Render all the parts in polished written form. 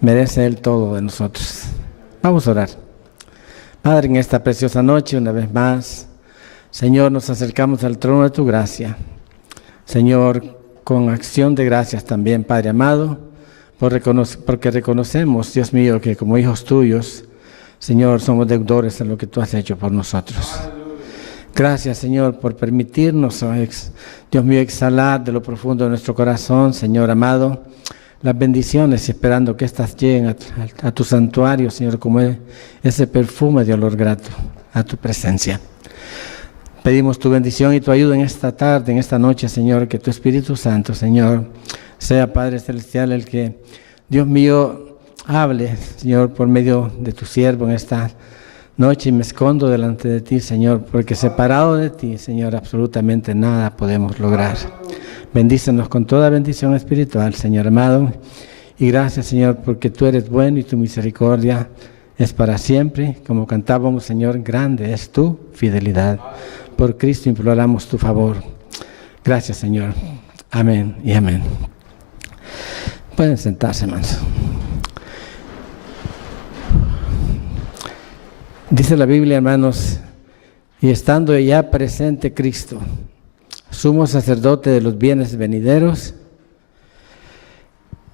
merece Él todo de nosotros. Vamos a orar. Padre, en esta preciosa noche, una vez más, Señor, nos acercamos al trono de tu gracia. Señor, con acción de gracias también, Padre amado, porque reconocemos, Dios mío, que como hijos tuyos, Señor, somos deudores de lo que tú has hecho por nosotros. Gracias, Señor, por permitirnos, Dios mío, exhalar de lo profundo de nuestro corazón, Señor amado, las bendiciones, esperando que éstas lleguen a tu santuario, Señor, como ese perfume de olor grato a tu presencia. Pedimos tu bendición y tu ayuda en esta tarde, en esta noche, Señor, que tu Espíritu Santo, Señor, sea, Padre Celestial, el que, Dios mío, hable, Señor, por medio de tu siervo en esta noche, y me escondo delante de ti, Señor, porque separado de ti, Señor, absolutamente nada podemos lograr. Bendícenos con toda bendición espiritual, Señor amado, y gracias, Señor, porque tú eres bueno y tu misericordia es para siempre. Como cantábamos, Señor, grande es tu fidelidad. Por Cristo imploramos tu favor. Gracias, Señor. Amén y amén. Pueden sentarse, hermanos. Dice la Biblia, hermanos, y estando ya presente Cristo, sumo sacerdote de los bienes venideros,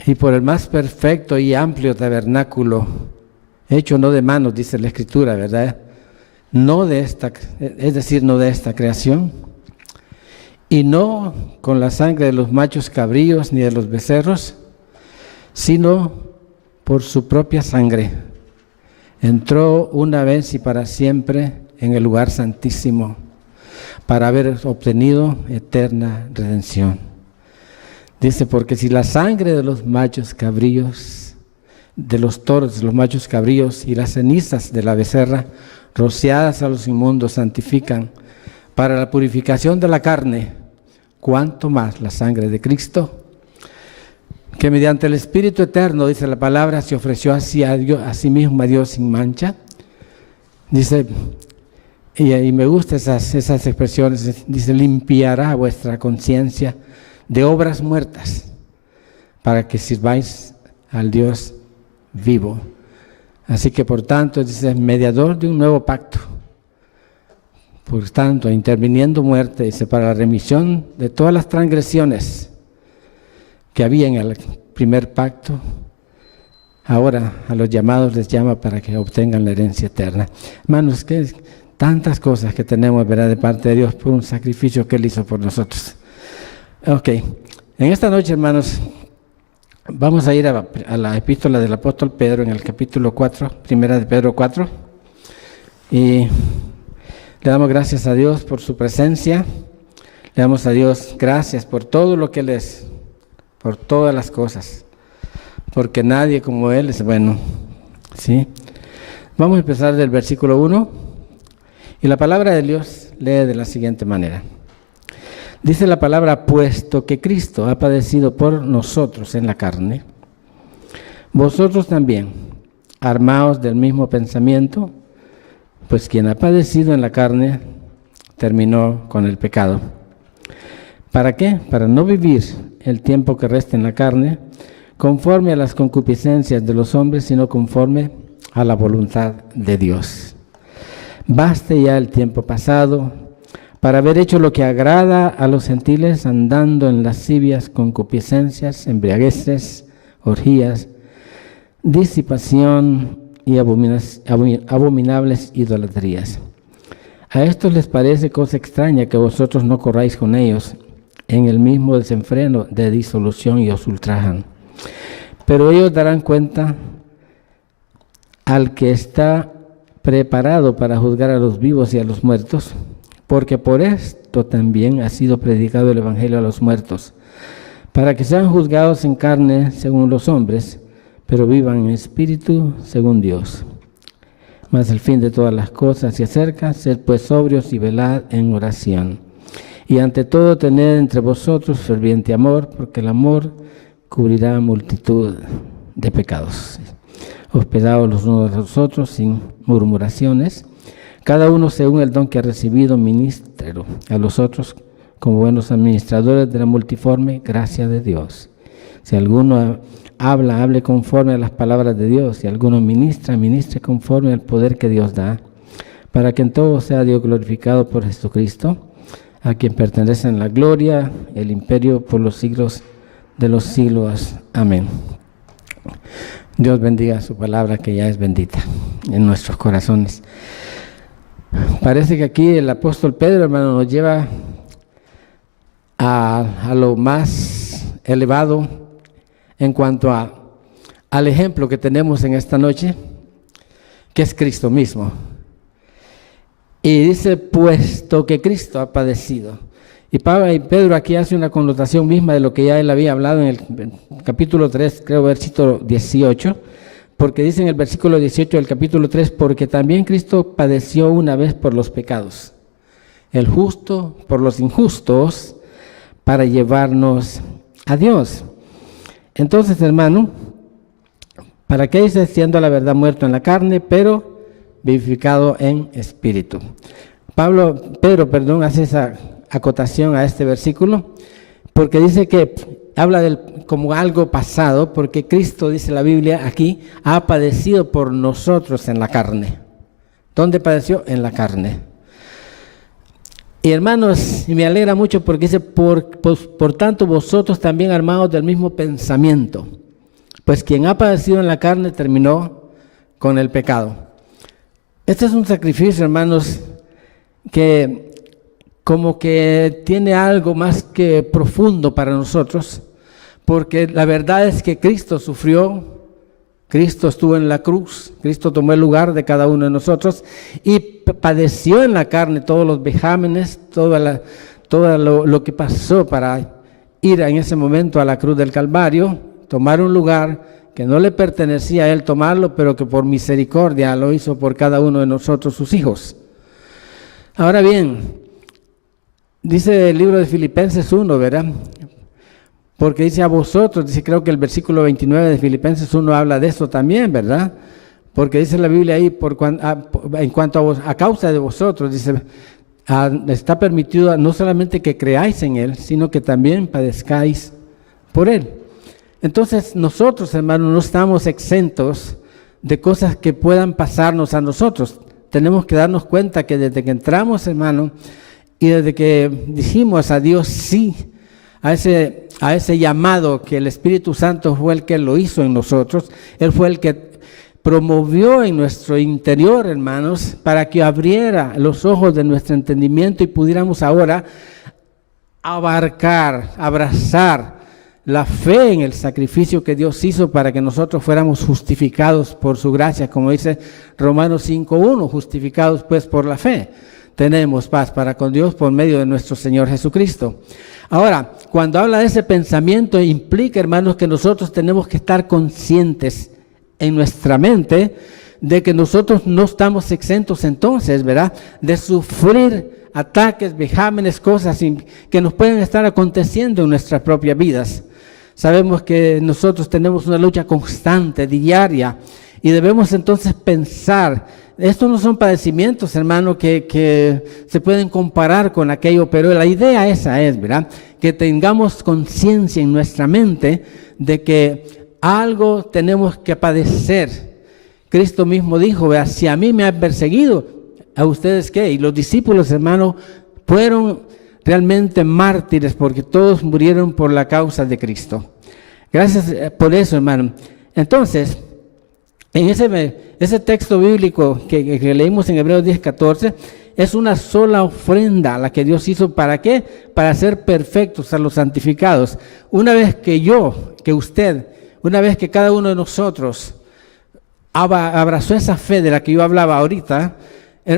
y por el más perfecto y amplio tabernáculo, hecho no de manos, dice la Escritura, ¿verdad? No de esta, es decir, no de esta creación, y no con la sangre de los machos cabríos ni de los becerros, sino por su propia sangre. Entró una vez y para siempre en el lugar santísimo, para haber obtenido eterna redención. Dice, porque si la sangre de los machos cabríos, de los toros, de los machos cabríos y las cenizas de la becerra, rociadas a los inmundos, santifican para la purificación de la carne, cuánto más la sangre de Cristo, que mediante el Espíritu Eterno, dice la palabra, se ofreció a sí mismo a Dios sin mancha. Dice, y me gustan esas expresiones, dice, limpiará vuestra conciencia de obras muertas para que sirváis al Dios vivo. Así que por tanto, dice, mediador de un nuevo pacto. Por tanto, interviniendo muerte, dice, para la remisión de todas las transgresiones que había en el primer pacto, ahora a los llamados les llama para que obtengan la herencia eterna. Hermanos, que tantas cosas que tenemos, ¿verdad?, de parte de Dios por un sacrificio que Él hizo por nosotros. Ok, en esta noche, hermanos, vamos a ir a la epístola del apóstol Pedro en el capítulo 4, primera de Pedro 4, y le damos gracias a Dios por su presencia, le damos a Dios gracias por todo lo que Él es, por todas las cosas, porque nadie como Él es bueno, ¿sí? Vamos a empezar del versículo 1, y la palabra de Dios lee de la siguiente manera. Dice la palabra, puesto que Cristo ha padecido por nosotros en la carne, vosotros también, armaos del mismo pensamiento, pues quien ha padecido en la carne, terminó con el pecado. ¿Para qué? Para no vivir el tiempo que resta en la carne, conforme a las concupiscencias de los hombres, sino conforme a la voluntad de Dios. Baste ya el tiempo pasado, para haber hecho lo que agrada a los gentiles, andando en lascivias, concupiscencias, embriagueces, orgías, disipación y abominables idolatrías. A estos les parece cosa extraña que vosotros no corráis con ellos en el mismo desenfreno de disolución y os ultrajan. Pero ellos darán cuenta al que está preparado para juzgar a los vivos y a los muertos, porque por esto también ha sido predicado el Evangelio a los muertos, para que sean juzgados en carne según los hombres, pero vivan en espíritu según Dios. Mas el fin de todas las cosas se acerca, sed pues sobrios y velad en oración. Y ante todo tened entre vosotros ferviente amor, porque el amor cubrirá multitud de pecados. Hospedaos los unos de los otros sin murmuraciones, cada uno según el don que ha recibido, ministrelo a los otros como buenos administradores de la multiforme gracia de Dios. Si alguno hable conforme a las palabras de Dios, y alguno ministre conforme al poder que Dios da, para que en todo sea Dios glorificado por Jesucristo, a quien pertenecen la gloria, el imperio por los siglos de los siglos. Amén. Dios bendiga su palabra, que ya es bendita en nuestros corazones. Parece que aquí el apóstol Pedro, hermano, nos lleva a lo más elevado en cuanto al ejemplo que tenemos en esta noche, que es Cristo mismo. Y dice, puesto que Cristo ha padecido. Y Pedro aquí hace una connotación misma de lo que ya él había hablado en el capítulo 3, creo, versículo 18, porque dice en el versículo 18 del capítulo 3, porque también Cristo padeció una vez por los pecados, el justo por los injustos, para llevarnos a Dios. Entonces, hermano, ¿para qué dice? Siendo la verdad muerto en la carne, pero vivificado en espíritu. Pedro, hace esa acotación a este versículo, porque dice que habla como algo pasado, porque Cristo, dice la Biblia aquí, ha padecido por nosotros en la carne. ¿Dónde padeció? En la carne. Y hermanos, y me alegra mucho porque dice, por tanto vosotros también armados del mismo pensamiento, pues quien ha padecido en la carne terminó con el pecado. Este es un sacrificio, hermanos, que como que tiene algo más que profundo para nosotros, porque la verdad es que Cristo sufrió, Cristo estuvo en la cruz, Cristo tomó el lugar de cada uno de nosotros y padeció en la carne todos los vejámenes, todo lo que pasó para ir en ese momento a la cruz del Calvario, tomar un lugar que no le pertenecía a él tomarlo, pero que por misericordia lo hizo por cada uno de nosotros, sus hijos. Ahora bien, dice el libro de Filipenses 1, ¿verdad? Porque dice a vosotros, dice, creo que el versículo 29 de Filipenses 1 habla de eso también, ¿verdad? Porque dice la Biblia ahí, en cuanto a causa de vosotros, dice, está permitido no solamente que creáis en Él, sino que también padezcáis por Él. Entonces nosotros, hermanos, no estamos exentos de cosas que puedan pasarnos a nosotros. Tenemos que darnos cuenta que desde que entramos, hermano, y desde que dijimos a Dios sí, a ese llamado que el Espíritu Santo fue el que lo hizo en nosotros, Él fue el que promovió en nuestro interior, hermanos, para que abriera los ojos de nuestro entendimiento y pudiéramos ahora abrazar la fe en el sacrificio que Dios hizo para que nosotros fuéramos justificados por su gracia, como dice Romanos 5:1, justificados pues por la fe. Tenemos paz para con Dios por medio de nuestro Señor Jesucristo. Ahora, cuando habla de ese pensamiento, implica, hermanos, que nosotros tenemos que estar conscientes en nuestra mente de que nosotros no estamos exentos entonces, ¿verdad?, de sufrir ataques, vejámenes, cosas que nos pueden estar aconteciendo en nuestras propias vidas. Sabemos que nosotros tenemos una lucha constante, diaria, y debemos entonces pensar, estos no son padecimientos, hermano, que se pueden comparar con aquello, pero la idea esa es, ¿verdad?, que tengamos conciencia en nuestra mente de que algo tenemos que padecer. Cristo mismo dijo, ¿verdad?, si a mí me han perseguido, ¿a ustedes qué? Y los discípulos, hermano, fueron realmente mártires porque todos murieron por la causa de Cristo. Gracias por eso, hermano. Entonces, en ese texto bíblico que leímos en Hebreos 10:14, es una sola ofrenda la que Dios hizo. ¿Para qué? Para ser perfectos a los santificados. Una vez que usted, una vez que cada uno de nosotros abrazó esa fe de la que yo hablaba ahorita,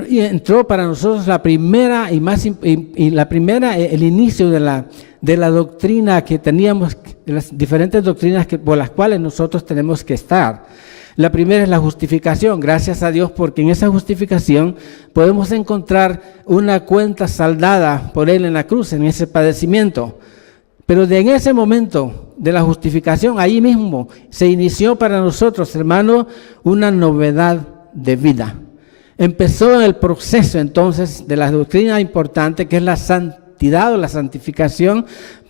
y entró para nosotros la primera el inicio de la doctrina que teníamos, de las diferentes doctrinas por las cuales nosotros tenemos que estar. La primera es la justificación, gracias a Dios, porque en esa justificación podemos encontrar una cuenta saldada por Él en la cruz, en ese padecimiento. Pero en ese momento de la justificación, ahí mismo se inició para nosotros, hermano, una novedad de vida. Empezó el proceso entonces de la doctrina importante, que es la santidad o la santificación,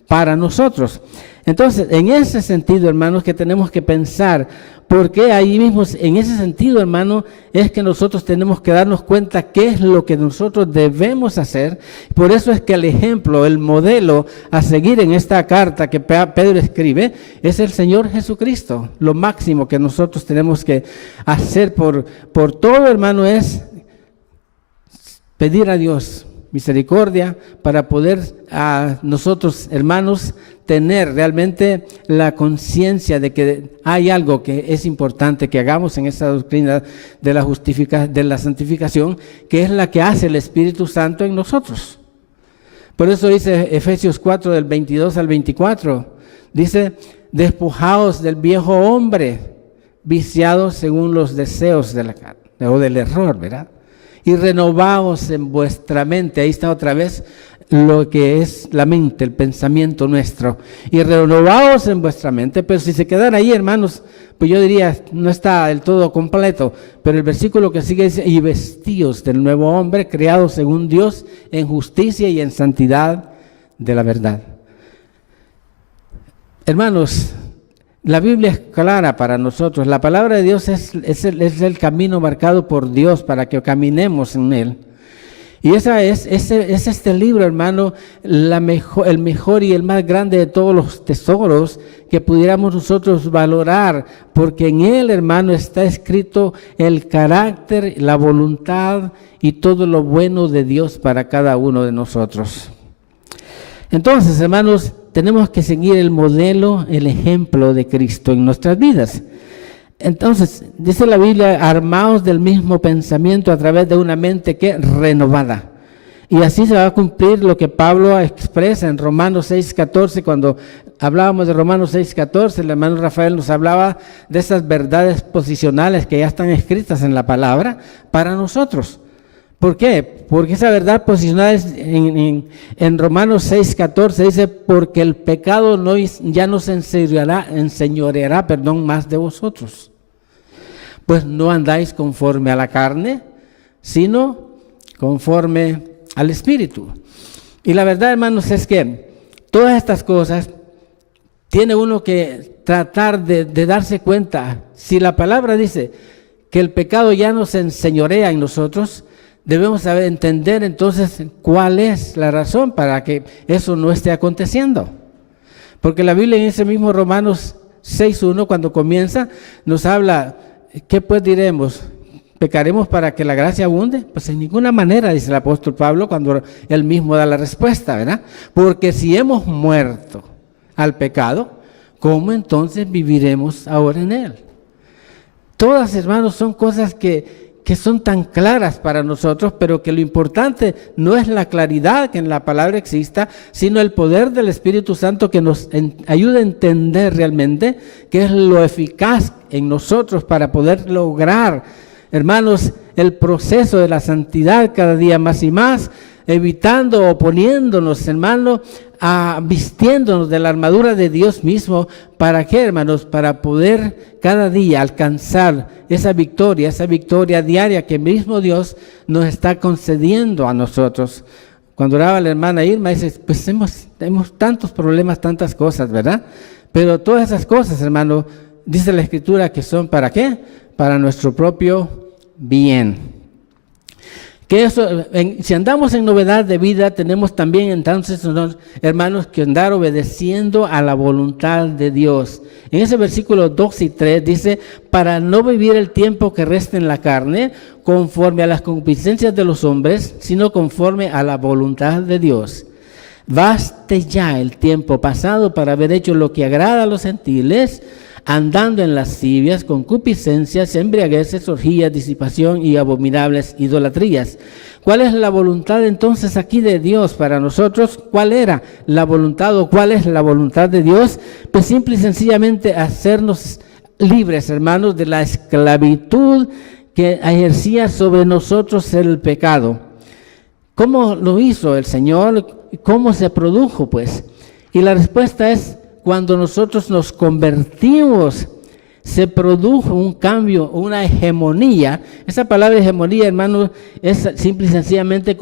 para nosotros. Entonces, en ese sentido, hermanos, que tenemos que pensar, porque ahí mismo, en ese sentido, hermano, es que nosotros tenemos que darnos cuenta qué es lo que nosotros debemos hacer. Por eso es que el ejemplo, el modelo a seguir en esta carta que Pedro escribe, es el Señor Jesucristo. Lo máximo que nosotros tenemos que hacer por todo, hermano, es pedir a Dios misericordia para poder a nosotros, hermanos, tener realmente la conciencia de que hay algo que es importante que hagamos en esta doctrina de la santificación, que es la que hace el Espíritu Santo en nosotros. Por eso dice Efesios 4, del 22 al 24, dice, despojaos del viejo hombre, viciado según los deseos de la carne, o del error, ¿verdad? Y renovaos en vuestra mente. Ahí está otra vez lo que es la mente, el pensamiento nuestro. Y renovaos en vuestra mente. Pero si se quedan ahí, hermanos, pues yo diría, no está del todo completo. Pero el versículo que sigue dice, y vestíos del nuevo hombre, creado según Dios, en justicia y en santidad de la verdad. Hermanos, la Biblia es clara para nosotros. La palabra de Dios es el camino marcado por Dios para que caminemos en él. Y es este libro, hermano, el mejor y el más grande de todos los tesoros que pudiéramos nosotros valorar, porque en él, hermano, está escrito el carácter, la voluntad y todo lo bueno de Dios para cada uno de nosotros. Entonces, hermanos, tenemos que seguir el modelo, el ejemplo de Cristo en nuestras vidas. Entonces, dice la Biblia, armaos del mismo pensamiento a través de una mente que renovada. Y así se va a cumplir lo que Pablo expresa en Romanos 6:14. Cuando hablábamos de Romanos 6:14, el hermano Rafael nos hablaba de esas verdades posicionales que ya están escritas en la palabra para nosotros. ¿Por qué? Porque esa verdad posicional es en Romanos 6:14 dice, porque el pecado ya no se enseñoreará más de vosotros. Pues no andáis conforme a la carne, sino conforme al Espíritu. Y la verdad, hermanos, es que todas estas cosas tiene uno que tratar de darse cuenta. Si la palabra dice que el pecado ya no se enseñorea en nosotros, debemos saber entender entonces cuál es la razón para que eso no esté aconteciendo. Porque la Biblia en ese mismo Romanos 6:1, cuando comienza, nos habla, ¿qué pues diremos? ¿Pecaremos para que la gracia abunde? Pues en ninguna manera, dice el apóstol Pablo, cuando él mismo da la respuesta, ¿verdad? Porque si hemos muerto al pecado, ¿cómo entonces viviremos ahora en él? Todas, hermanos, son cosas que son tan claras para nosotros, pero que lo importante no es la claridad que en la palabra exista, sino el poder del Espíritu Santo que nos ayuda a entender realmente qué es lo eficaz en nosotros para poder lograr, hermanos, el proceso de la santidad cada día más y más, evitando o poniéndonos, hermanos, vistiéndonos de la armadura de Dios mismo. ¿Para qué, hermanos? Para poder cada día alcanzar esa victoria diaria que mismo Dios nos está concediendo a nosotros. Cuando oraba la hermana Irma, dice, pues tenemos tantos problemas, tantas cosas, ¿verdad? Pero todas esas cosas, hermano, dice la Escritura que son ¿para qué? Para nuestro propio bien. Que eso, si andamos en novedad de vida, tenemos también entonces, hermanos, que andar obedeciendo a la voluntad de Dios. En ese versículo 2 y 3 dice, para no vivir el tiempo que resta en la carne, conforme a las concupiscencias de los hombres, sino conforme a la voluntad de Dios. Baste ya el tiempo pasado para haber hecho lo que agrada a los gentiles, andando en lascivias, concupiscencias, embriagueces, orgías, disipación y abominables idolatrías. ¿Cuál es la voluntad entonces aquí de Dios para nosotros? ¿Cuál era la voluntad o cuál es la voluntad de Dios? Pues simple y sencillamente hacernos libres, hermanos, de la esclavitud que ejercía sobre nosotros el pecado. ¿Cómo lo hizo el Señor? ¿Cómo se produjo, pues? Y la respuesta es, cuando nosotros nos convertimos se produjo un cambio, una hegemonía. Esa palabra hegemonía, hermanos, es simple y sencillamente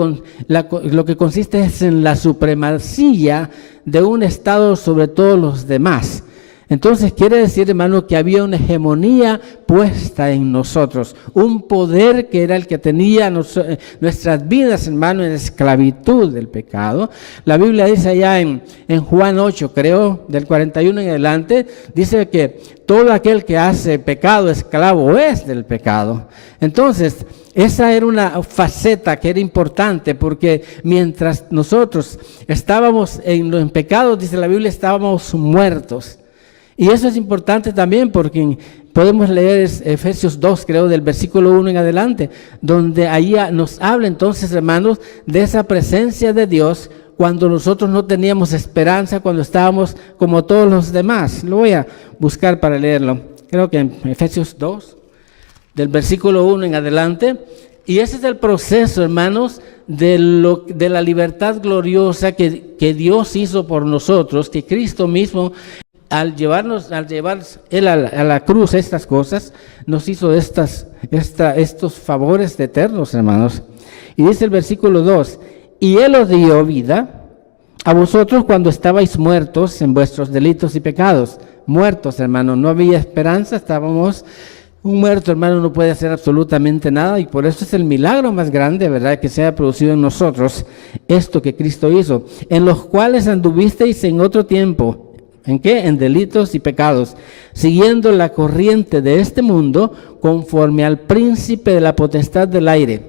lo que consiste es en la supremacía de un estado sobre todos los demás. Entonces quiere decir, hermano, que había una hegemonía puesta en nosotros, un poder que era el que tenía nuestras vidas, hermano, en esclavitud del pecado. La Biblia dice allá en Juan 8, creo, del 41 en adelante, dice que todo aquel que hace pecado, esclavo es del pecado. Entonces, esa era una faceta que era importante, porque mientras nosotros estábamos en pecado, dice la Biblia, estábamos muertos. Y eso es importante también porque podemos leer Efesios 2, creo, del versículo 1 en adelante, donde ahí nos habla entonces, hermanos, de esa presencia de Dios cuando nosotros no teníamos esperanza, cuando estábamos como todos los demás. Lo voy a buscar para leerlo. Creo que en Efesios 2, del versículo 1 en adelante. Y ese es el proceso, hermanos, de la libertad gloriosa que Dios hizo por nosotros, que Cristo mismo, al llevar Él a la cruz estas cosas, nos hizo estos favores eternos, hermanos. Y dice el versículo 2, y Él os dio vida a vosotros cuando estabais muertos en vuestros delitos y pecados. Muertos, hermanos, no había esperanza, estábamos... Un muerto, hermano, no puede hacer absolutamente nada, y por eso es el milagro más grande, ¿verdad?, que se ha producido en nosotros, esto que Cristo hizo, en los cuales anduvisteis en otro tiempo. ¿En qué? En delitos y pecados, siguiendo la corriente de este mundo, conforme al príncipe de la potestad del aire,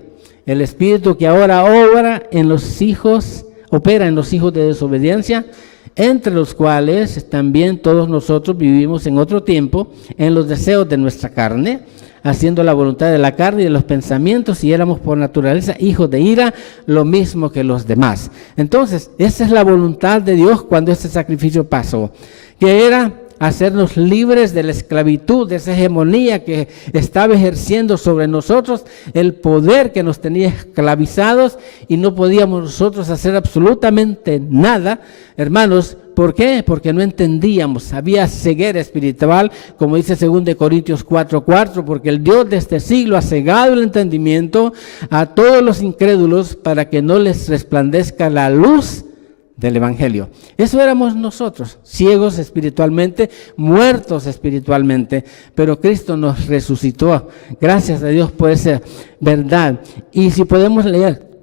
el espíritu que ahora opera en los hijos de desobediencia, entre los cuales también todos nosotros vivimos en otro tiempo, en los deseos de nuestra carne, haciendo la voluntad de la carne y de los pensamientos, y éramos por naturaleza hijos de ira, lo mismo que los demás. Entonces, esa es la voluntad de Dios cuando este sacrificio pasó, que era hacernos libres de la esclavitud, de esa hegemonía que estaba ejerciendo sobre nosotros, el poder que nos tenía esclavizados, y no podíamos nosotros hacer absolutamente nada, hermanos. ¿Por qué? Porque no entendíamos, había ceguera espiritual, como dice 2 Corintios 4:4, porque el Dios de este siglo ha cegado el entendimiento a todos los incrédulos para que no les resplandezca la luz del Evangelio. Eso éramos nosotros, ciegos espiritualmente, muertos espiritualmente, pero Cristo nos resucitó. Gracias a Dios por esa verdad. Y si podemos leer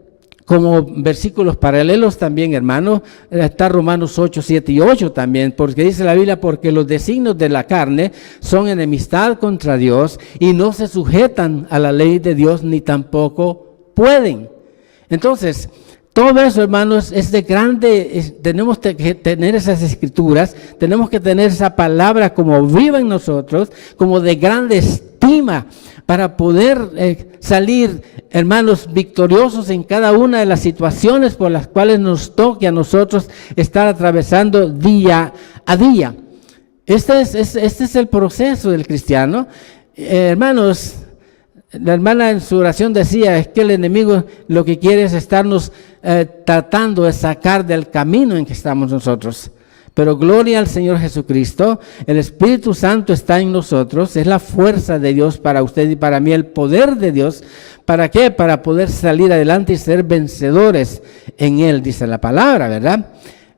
como versículos paralelos también, hermano, está Romanos 8, 7 y 8 también, porque dice la Biblia, porque los designios de la carne son enemistad contra Dios y no se sujetan a la ley de Dios, ni tampoco pueden. Entonces, todo eso, hermanos, es de grande, tenemos que tener esas escrituras, tenemos que tener esa palabra como viva en nosotros, como de grande estima, para poder salir, hermanos, victoriosos en cada una de las situaciones por las cuales nos toque a nosotros estar atravesando día a día. Este es el proceso del cristiano. Hermanos, la hermana en su oración decía, es que el enemigo lo que quiere es estarnos tratando de sacar del camino en que estamos nosotros. Pero gloria al Señor Jesucristo, el Espíritu Santo está en nosotros, es la fuerza de Dios para usted y para mí, el poder de Dios. ¿Para qué? Para poder salir adelante y ser vencedores en Él, dice la palabra, ¿verdad?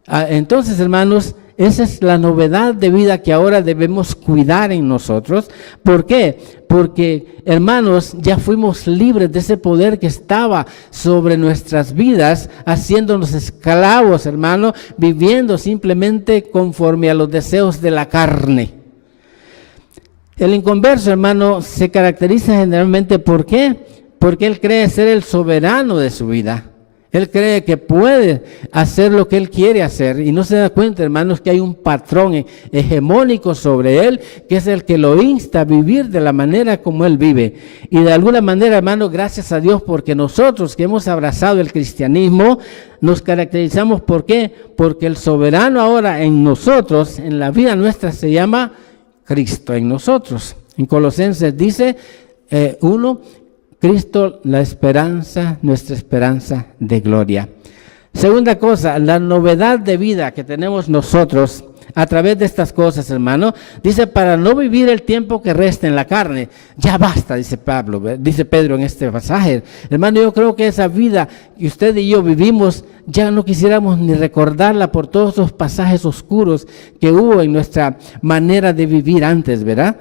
Entonces, hermanos, esa es la novedad de vida que ahora debemos cuidar en nosotros. ¿Por qué? Porque, hermanos, ya fuimos libres de ese poder que estaba sobre nuestras vidas, haciéndonos esclavos, hermano, viviendo simplemente conforme a los deseos de la carne. El inconverso, hermano, se caracteriza generalmente ¿por qué? Porque él cree ser el soberano de su vida. Él cree que puede hacer lo que él quiere hacer y no se da cuenta, hermanos, que hay un patrón hegemónico sobre él, que es el que lo insta a vivir de la manera como él vive. Y de alguna manera, hermanos, gracias a Dios, porque nosotros que hemos abrazado el cristianismo, nos caracterizamos, ¿por qué? Porque el soberano ahora en nosotros, en la vida nuestra, se llama Cristo en nosotros. En Colosenses dice 1, Cristo, la esperanza, nuestra esperanza de gloria. Segunda cosa, la novedad de vida que tenemos nosotros a través de estas cosas, hermano. Dice, para no vivir el tiempo que resta en la carne. Ya basta, dice Pedro en este pasaje. Hermano, yo creo que esa vida que usted y yo vivimos, ya no quisiéramos ni recordarla por todos esos pasajes oscuros que hubo en nuestra manera de vivir antes, ¿verdad?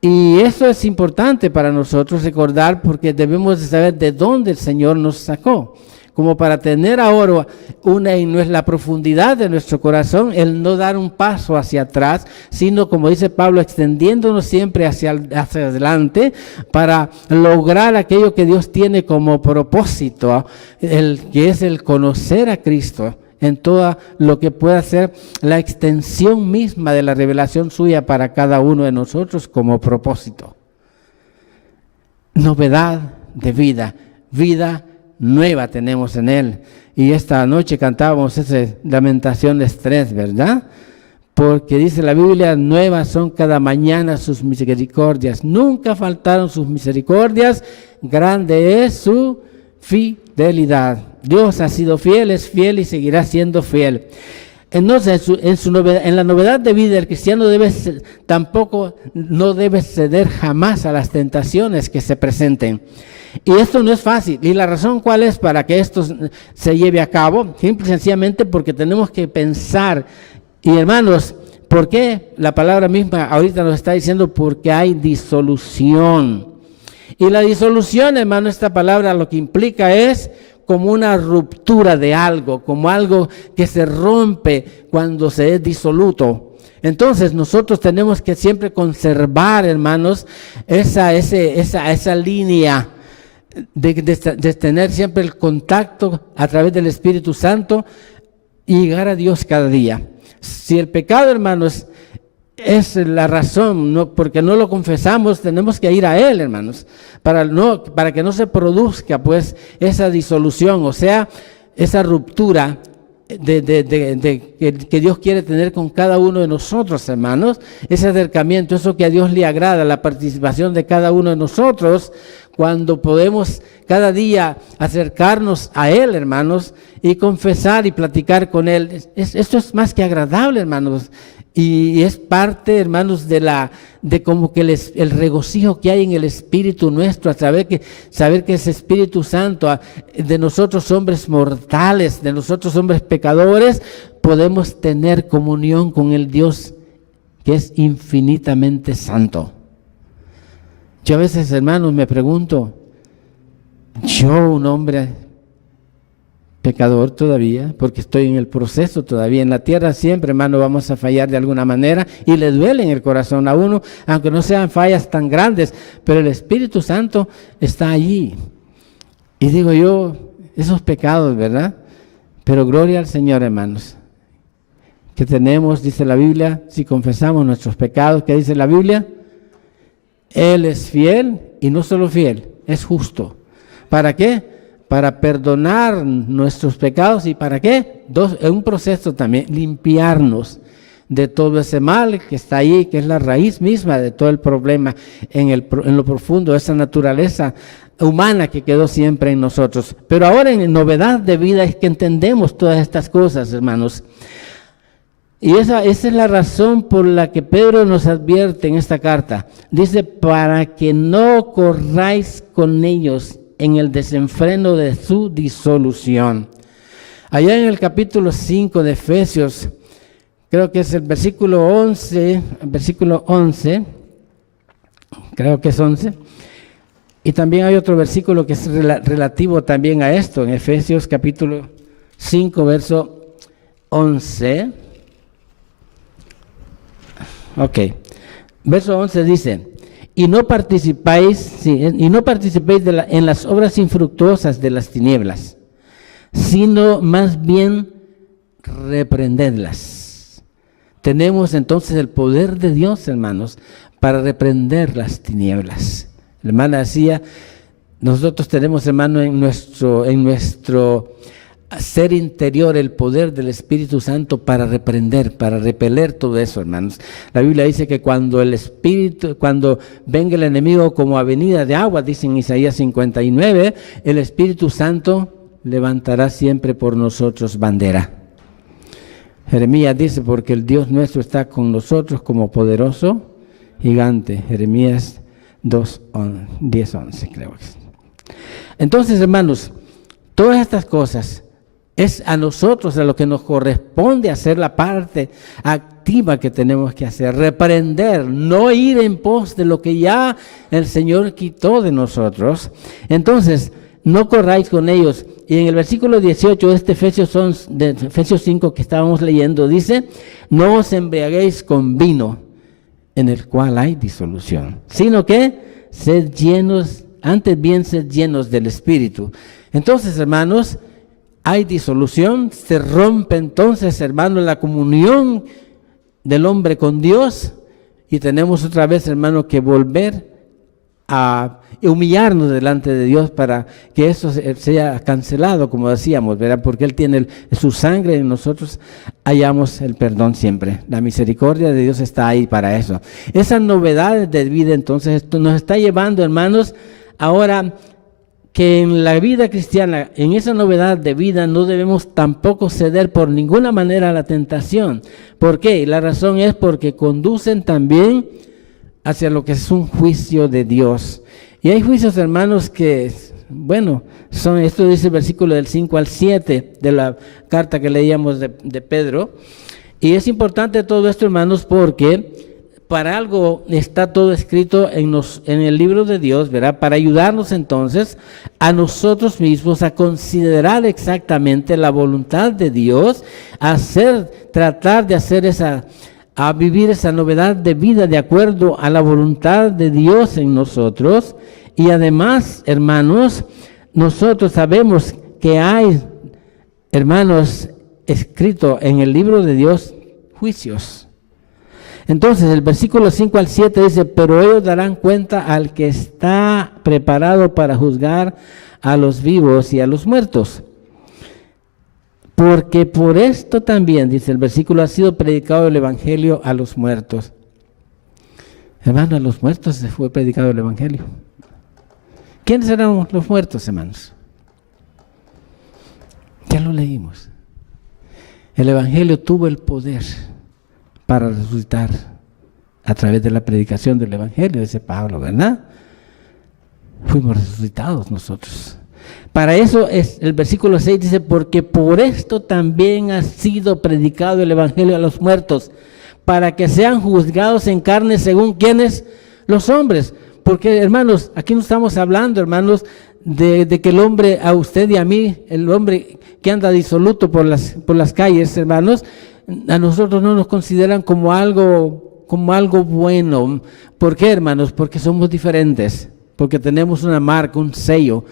Y eso es importante para nosotros recordar, porque debemos de saber de dónde el Señor nos sacó. Como para tener ahora en la profundidad de nuestro corazón, el no dar un paso hacia atrás, sino, como dice Pablo, extendiéndonos siempre hacia adelante para lograr aquello que Dios tiene como propósito, que es el conocer a Cristo en todo lo que pueda ser la extensión misma de la revelación suya para cada uno de nosotros como propósito. Novedad de vida, vida nueva tenemos en Él. Y esta noche cantábamos esa Lamentaciones 3, ¿verdad? Porque dice la Biblia, nuevas son cada mañana sus misericordias. Nunca faltaron sus misericordias, grande es su fidelidad. Dios ha sido fiel, es fiel y seguirá siendo fiel. Entonces, en la novedad de vida, el cristiano tampoco no debe ceder jamás a las tentaciones que se presenten. Y esto no es fácil. ¿Y la razón cuál es para que esto se lleve a cabo? Simple y sencillamente porque tenemos que pensar. Y hermanos, ¿por qué? La palabra misma ahorita nos está diciendo porque hay disolución. Y la disolución, hermano, esta palabra lo que implica es como una ruptura de algo, como algo que se rompe cuando se es disoluto. Entonces nosotros tenemos que siempre conservar, hermanos, esa línea de tener siempre el contacto a través del Espíritu Santo y llegar a Dios cada día. Si el pecado, hermanos, es la razón, porque no lo confesamos, tenemos que ir a Él, hermanos, para que no se produzca pues esa disolución, o sea, esa ruptura que Dios quiere tener con cada uno de nosotros, hermanos, ese acercamiento, eso que a Dios le agrada, la participación de cada uno de nosotros, cuando podemos cada día acercarnos a Él, hermanos, y confesar y platicar con Él. Esto es más que agradable, hermanos, y es parte, hermanos, de como que el regocijo que hay en el Espíritu nuestro, a saber que ese Espíritu Santo de nosotros hombres mortales, de nosotros hombres pecadores, podemos tener comunión con el Dios que es infinitamente santo. Yo a veces, hermanos, me pregunto, yo, un hombre pecador todavía, porque estoy en el proceso todavía, en la tierra siempre, hermano, vamos a fallar de alguna manera y le duele en el corazón a uno, aunque no sean fallas tan grandes, pero el Espíritu Santo está allí. Y digo yo, esos pecados, ¿verdad? Pero gloria al Señor, hermanos, que tenemos, dice la Biblia, si confesamos nuestros pecados, ¿qué dice la Biblia? Él es fiel y no solo fiel, es justo. ¿Para qué? Para perdonar nuestros pecados y ¿para qué? En un proceso también, limpiarnos de todo ese mal que está ahí, que es la raíz misma de todo el problema en lo profundo, esa naturaleza humana que quedó siempre en nosotros. Pero ahora en novedad de vida es que entendemos todas estas cosas, hermanos. Y esa es la razón por la que Pedro nos advierte en esta carta. Dice, para que no corráis con ellos en el desenfreno de su disolución. Allá en el capítulo 5 de Efesios, creo que es el versículo 11, creo que es 11, y también hay otro versículo que es relativo también a esto, en Efesios capítulo 5, verso 11. Ok, verso 11 dice, y no participéis en las obras infructuosas de las tinieblas, sino más bien reprendedlas. Tenemos entonces el poder de Dios, hermanos, para reprender las tinieblas. La hermana decía, nosotros tenemos, hermano, en nuestro ser interior el poder del Espíritu Santo para reprender, para repeler todo eso, hermanos. La Biblia dice que cuando venga el enemigo como avenida de agua, dice en Isaías 59, el Espíritu Santo levantará siempre por nosotros bandera. Jeremías dice, porque el Dios nuestro está con nosotros como poderoso gigante. Jeremías 10, 11, creo que es. Entonces, hermanos, todas estas cosas es a nosotros a lo que nos corresponde hacer la parte activa que tenemos que hacer, reprender, no ir en pos de lo que ya el Señor quitó de nosotros. Entonces, no corráis con ellos. Y en el versículo 18 de Efesios 5 que estábamos leyendo, dice, no os embriaguéis con vino, en el cual hay disolución, sino que sed llenos, antes bien sed llenos del Espíritu. Entonces, hermanos, hay disolución, se rompe entonces, hermanos, la comunión del hombre con Dios, y tenemos otra vez, hermanos, que volver a humillarnos delante de Dios para que eso sea cancelado, como decíamos, ¿verdad? Porque Él tiene su sangre y nosotros hallamos el perdón siempre. La misericordia de Dios está ahí para eso. Esas novedades de vida, entonces, esto nos está llevando, hermanos, ahora que en la vida cristiana, en esa novedad de vida, no debemos tampoco ceder por ninguna manera a la tentación. ¿Por qué? La razón es porque conducen también hacia lo que es un juicio de Dios. Y hay juicios, hermanos, que, bueno, esto dice el versículo del 5 al 7 de la carta que leíamos de Pedro. Y es importante todo esto, hermanos, porque para algo está todo escrito en el libro de Dios, ¿verdad? Para ayudarnos entonces a nosotros mismos a considerar exactamente la voluntad de Dios, tratar de hacer a vivir esa novedad de vida de acuerdo a la voluntad de Dios en nosotros. Y además, hermanos, nosotros sabemos que hay, hermanos, escrito en el libro de Dios juicios. Entonces, el versículo 5 al 7 dice, pero ellos darán cuenta al que está preparado para juzgar a los vivos y a los muertos. Porque por esto también, dice el versículo, ha sido predicado el Evangelio a los muertos. Hermanos, a los muertos se fue predicado el Evangelio. ¿Quiénes eran los muertos, hermanos? Ya lo leímos. El Evangelio tuvo el poder para resucitar a través de la predicación del Evangelio, dice Pablo, ¿verdad? Fuimos resucitados nosotros. Para eso es el versículo 6 dice, porque por esto también ha sido predicado el Evangelio a los muertos, para que sean juzgados en carne según quienes, los hombres. Porque, hermanos, aquí no estamos hablando, hermanos, de que el hombre, a usted y a mí, el hombre que anda disoluto por las calles, hermanos, a nosotros no nos consideran como algo bueno. ¿Por qué, hermanos? Porque somos diferentes, porque tenemos una marca, un sello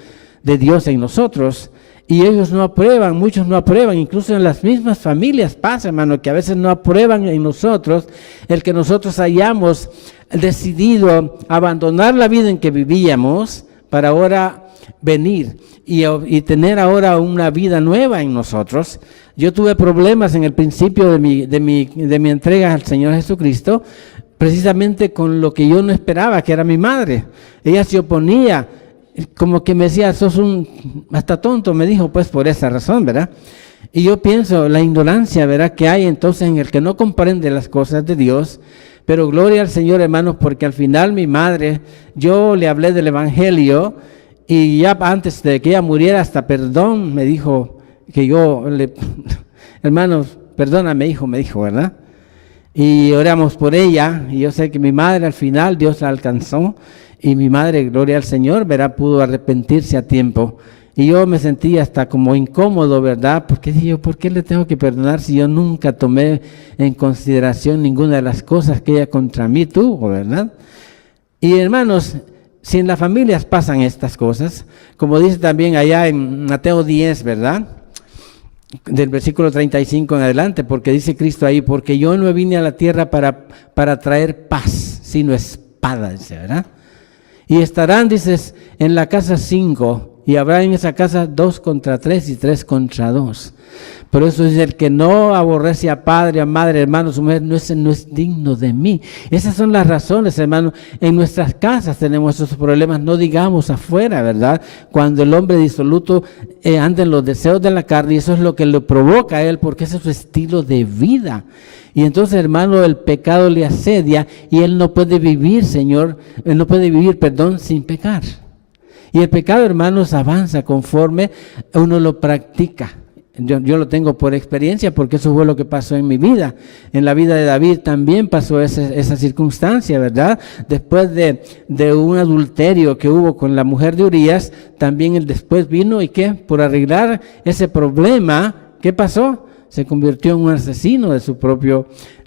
de Dios en nosotros, y ellos no aprueban, muchos no aprueban, incluso en las mismas familias pasa, hermano, que a veces no aprueban en nosotros el que nosotros hayamos decidido abandonar la vida en que vivíamos para ahora venir y tener ahora una vida nueva en nosotros. Yo tuve problemas en el principio de mi entrega al Señor Jesucristo, precisamente con lo que yo no esperaba, que era mi madre. Ella se oponía, como que me decía, sos hasta tonto, me dijo, pues por esa razón, ¿verdad? Y yo pienso, la ignorancia, ¿verdad?, que hay entonces en el que no comprende las cosas de Dios. Pero gloria al Señor, hermanos, porque al final mi madre, yo le hablé del Evangelio y ya antes de que ella muriera, hasta perdón me dijo que hermanos, perdóname, hijo, me dijo, ¿verdad? Y oramos por ella, y yo sé que mi madre al final, Dios la alcanzó, y mi madre, gloria al Señor, ¿verdad?, pudo arrepentirse a tiempo. Y yo me sentí hasta como incómodo, ¿verdad? Porque dije yo, ¿por qué le tengo que perdonar si yo nunca tomé en consideración ninguna de las cosas que ella contra mí tuvo, ¿verdad? Y hermanos, si en las familias pasan estas cosas, como dice también allá en Mateo 10, ¿verdad?, del versículo 35 en adelante, porque dice Cristo ahí, porque yo no vine a la tierra para traer paz, sino espada, dice, ¿verdad? Y estarán, dices, en la casa 5, y habrá en esa casa 2 contra 3 y 3 contra 2. Por eso dice, el que no aborrece a padre, a madre, hermano, su mujer, no es digno de mí. Esas son las razones, hermano. En nuestras casas tenemos esos problemas, no digamos afuera, ¿verdad? Cuando el hombre disoluto anda en los deseos de la carne, y eso es lo que le provoca a él, porque ese es su estilo de vida. Y entonces, hermano, el pecado le asedia y él no puede vivir, sin pecar. Y el pecado, hermanos, avanza conforme uno lo practica. Yo lo tengo por experiencia porque eso fue lo que pasó en mi vida. En la vida de David también pasó esa circunstancia, ¿verdad? Después de un adulterio que hubo con la mujer de Urías, también él después vino y ¿qué? Por arreglar ese problema, ¿qué pasó? Se convirtió en un asesino de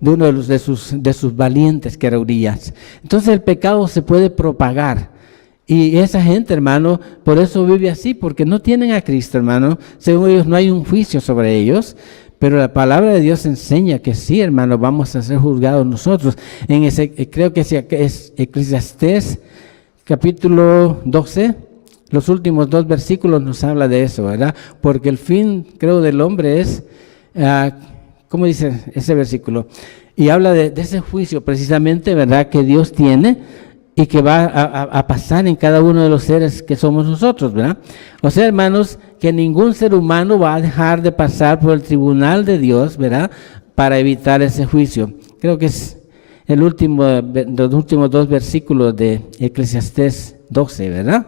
uno de sus valientes, que era Urías. Entonces el pecado se puede propagar. Y esa gente, hermano, por eso vive así, porque no tienen a Cristo, hermano. Según ellos no hay un juicio sobre ellos, pero la palabra de Dios enseña que sí, hermano, vamos a ser juzgados nosotros. Creo que es Eclesiastés capítulo 12, los últimos 2 versículos nos habla de eso, ¿verdad? Porque el fin, creo, del hombre es, ¿cómo dice ese versículo? Y habla de ese juicio precisamente, ¿verdad?, que Dios tiene y que va a pasar en cada uno de los seres que somos nosotros, ¿verdad? O sea, hermanos, que ningún ser humano va a dejar de pasar por el tribunal de Dios, ¿verdad?, para evitar ese juicio. Creo que es los últimos 2 versículos de Eclesiastés 12, ¿verdad?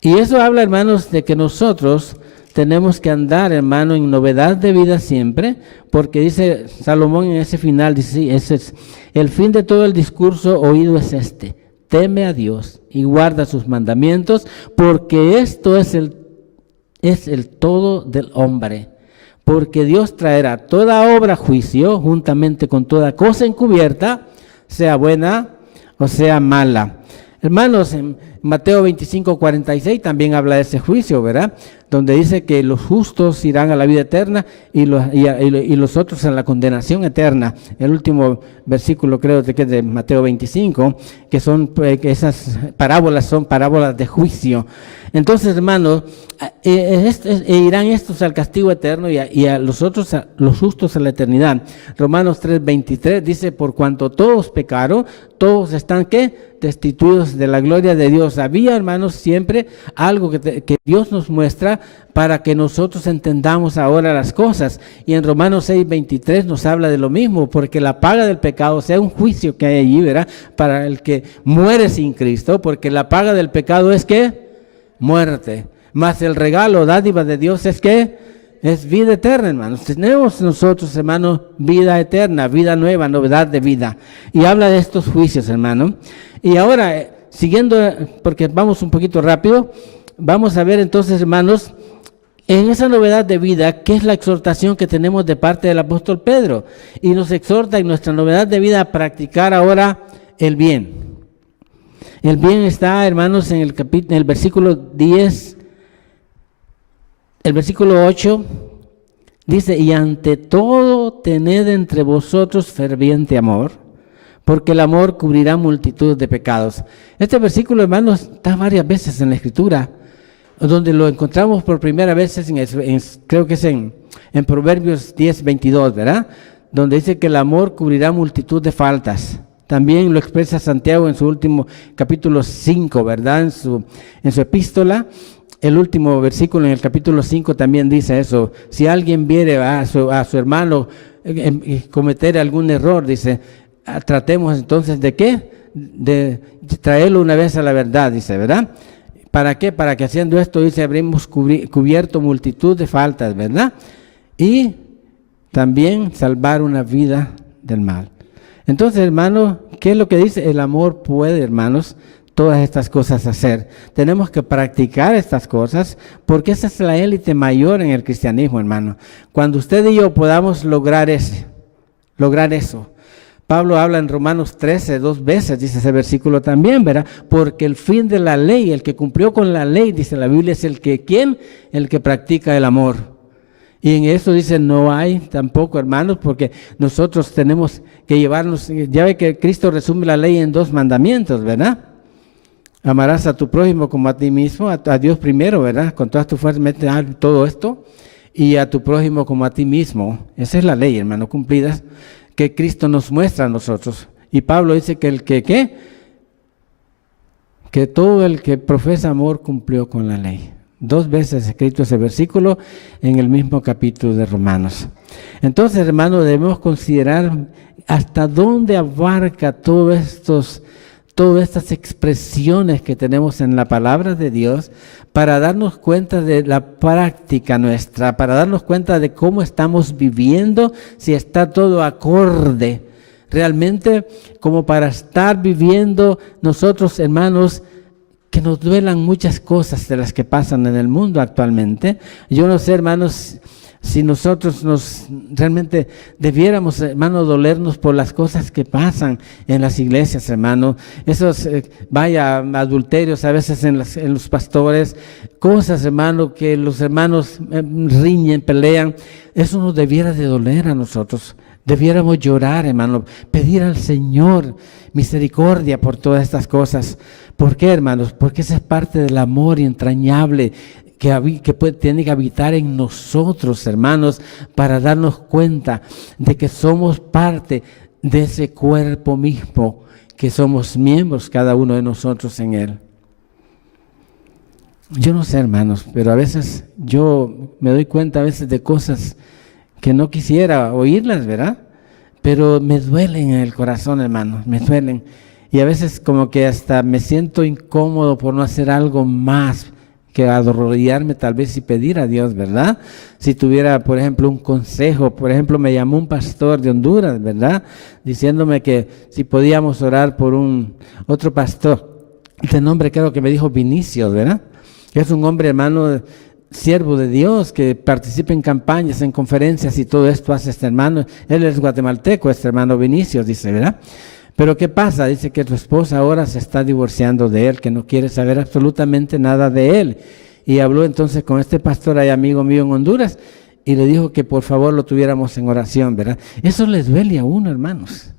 Y eso habla, hermanos, de que nosotros tenemos que andar, hermano, en novedad de vida siempre, porque dice Salomón en ese final, dice, sí, ese es el fin de todo el discurso oído es este: teme a Dios y guarda sus mandamientos, porque esto es el todo del hombre. Porque Dios traerá toda obra a juicio, juntamente con toda cosa encubierta, sea buena o sea mala. Hermanos, en Mateo 25:46 también habla de ese juicio, ¿verdad? Donde dice que los justos irán a la vida eterna y los otros a la condenación eterna. El último versículo, creo que es de Mateo 25, que esas parábolas son parábolas de juicio. Entonces, hermanos, irán estos al castigo eterno y a los otros, los justos, a la eternidad. Romanos 3:23 dice, por cuanto todos pecaron, todos están, ¿qué?, destituidos de la gloria de Dios. Había, hermanos, siempre algo que Dios nos muestra para que nosotros entendamos ahora las cosas. Y en Romanos 6:23 nos habla de lo mismo, porque la paga del pecado, o sea, un juicio que hay allí, ¿verdad?, para el que muere sin Cristo, porque la paga del pecado es, ¿qué?, muerte. Mas el regalo, dádiva de Dios es, ¿qué?, es vida eterna, hermanos. Tenemos nosotros, hermanos, vida eterna, vida nueva, novedad de vida. Y habla de estos juicios, hermano. Y ahora, siguiendo, porque vamos un poquito rápido, vamos a ver entonces, hermanos, en esa novedad de vida, ¿qué es la exhortación que tenemos de parte del apóstol Pedro? Y nos exhorta en nuestra novedad de vida a practicar ahora el bien. El bien está, hermanos, en el versículo 10, el versículo 8, dice, y ante todo tened entre vosotros ferviente amor, porque el amor cubrirá multitud de pecados. Este versículo, hermanos, está varias veces en la Escritura, donde lo encontramos por primera vez, creo que es en Proverbios 10:22, ¿verdad?, donde dice que el amor cubrirá multitud de faltas. También lo expresa Santiago en su último capítulo 5, ¿verdad?, en su epístola. El último versículo en el capítulo 5 también dice eso. Si alguien viere a su hermano cometer algún error, dice, tratemos entonces de ¿qué? De traerlo una vez a la verdad, dice, ¿verdad? ¿Para qué? Para que haciendo esto, dice, habremos cubierto multitud de faltas, ¿verdad? Y también salvar una vida del mal. Entonces, hermano, ¿qué es lo que dice? El amor puede, hermanos, todas estas cosas hacer. Tenemos que practicar estas cosas porque esa es la élite mayor en el cristianismo, hermano. Cuando usted y yo podamos lograr eso. Pablo habla en Romanos 13, 2 veces, dice ese versículo también, ¿verdad? Porque el fin de la ley, el que cumplió con la ley, dice la Biblia, es el que practica el amor. Y en eso dice, no hay tampoco, hermanos, porque nosotros tenemos que llevarnos, ya ve que Cristo resume la ley en 2 mandamientos, ¿verdad? Amarás a tu prójimo como a ti mismo, a Dios primero, ¿verdad? Con todas tus fuerzas mete todo esto, y a tu prójimo como a ti mismo. Esa es la ley, hermano, cumplida, que Cristo nos muestra a nosotros. Y Pablo dice que que todo el que profesa amor cumplió con la ley. 2 veces escrito ese versículo en el mismo capítulo de Romanos. Entonces, hermano, debemos considerar hasta dónde abarca todas estas expresiones que tenemos en la palabra de Dios, para darnos cuenta de la práctica nuestra, para darnos cuenta de cómo estamos viviendo, si está todo acorde realmente, como para estar viviendo nosotros, hermanos, que nos duelan muchas cosas de las que pasan en el mundo actualmente. Yo no sé, hermanos, si nosotros realmente debiéramos, hermano, dolernos por las cosas que pasan en las iglesias, hermano. Esos, adulterios a veces en los pastores, cosas, hermano, que los hermanos riñen, pelean. Eso nos debiera de doler a nosotros. Debiéramos llorar, hermano, pedir al Señor misericordia por todas estas cosas. ¿Por qué, hermanos? Porque esa es parte del amor entrañable que tiene que habitar en nosotros, hermanos, para darnos cuenta de que somos parte de ese cuerpo mismo, que somos miembros cada uno de nosotros en él. Yo no sé, hermanos, pero a veces yo me doy cuenta a veces de cosas que no quisiera oírlas, ¿verdad? Pero me duelen en el corazón, hermanos, me duelen. Y a veces como que hasta me siento incómodo por no hacer algo más que arrodillarme tal vez y pedir a Dios, ¿verdad? Si tuviera, por ejemplo, un consejo. Por ejemplo, me llamó un pastor de Honduras, ¿verdad? Diciéndome que si podíamos orar por otro pastor. Este nombre creo que me dijo Vinicius, ¿verdad? Que es un hombre, hermano, siervo de Dios, que participa en campañas, en conferencias y todo esto hace este hermano. Él es guatemalteco, este hermano Vinicius, dice, ¿verdad? Pero ¿qué pasa? Dice que tu esposa ahora se está divorciando de él, que no quiere saber absolutamente nada de él. Y habló entonces con este pastor, ahí amigo mío en Honduras, y le dijo que por favor lo tuviéramos en oración, ¿verdad? Eso les duele a uno, hermanos.